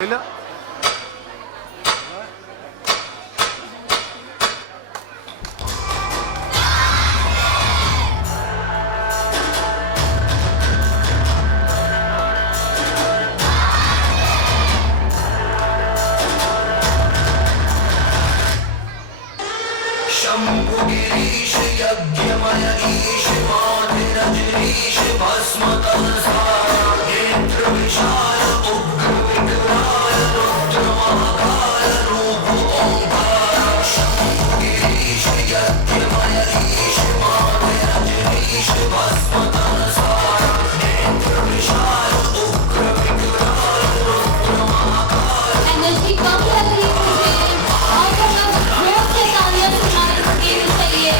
Öyle. शंभु गिरीश यज्ञमय ईश मातिरजनीश भस्मतलसार नेत्र विशाल उग्र विकराल रुद्र महाकाल रूप ओंकार शंभु गिरीश यज्ञमय ईश मातिरजनीश भस्मतलसार नेत्र विशाल उग्र विकराल रुद्र महाकाल। एनर्जी कम लग रही मुझे और थोड़ा जोर से तालियां सुनानी चाहिए।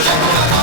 Shambhala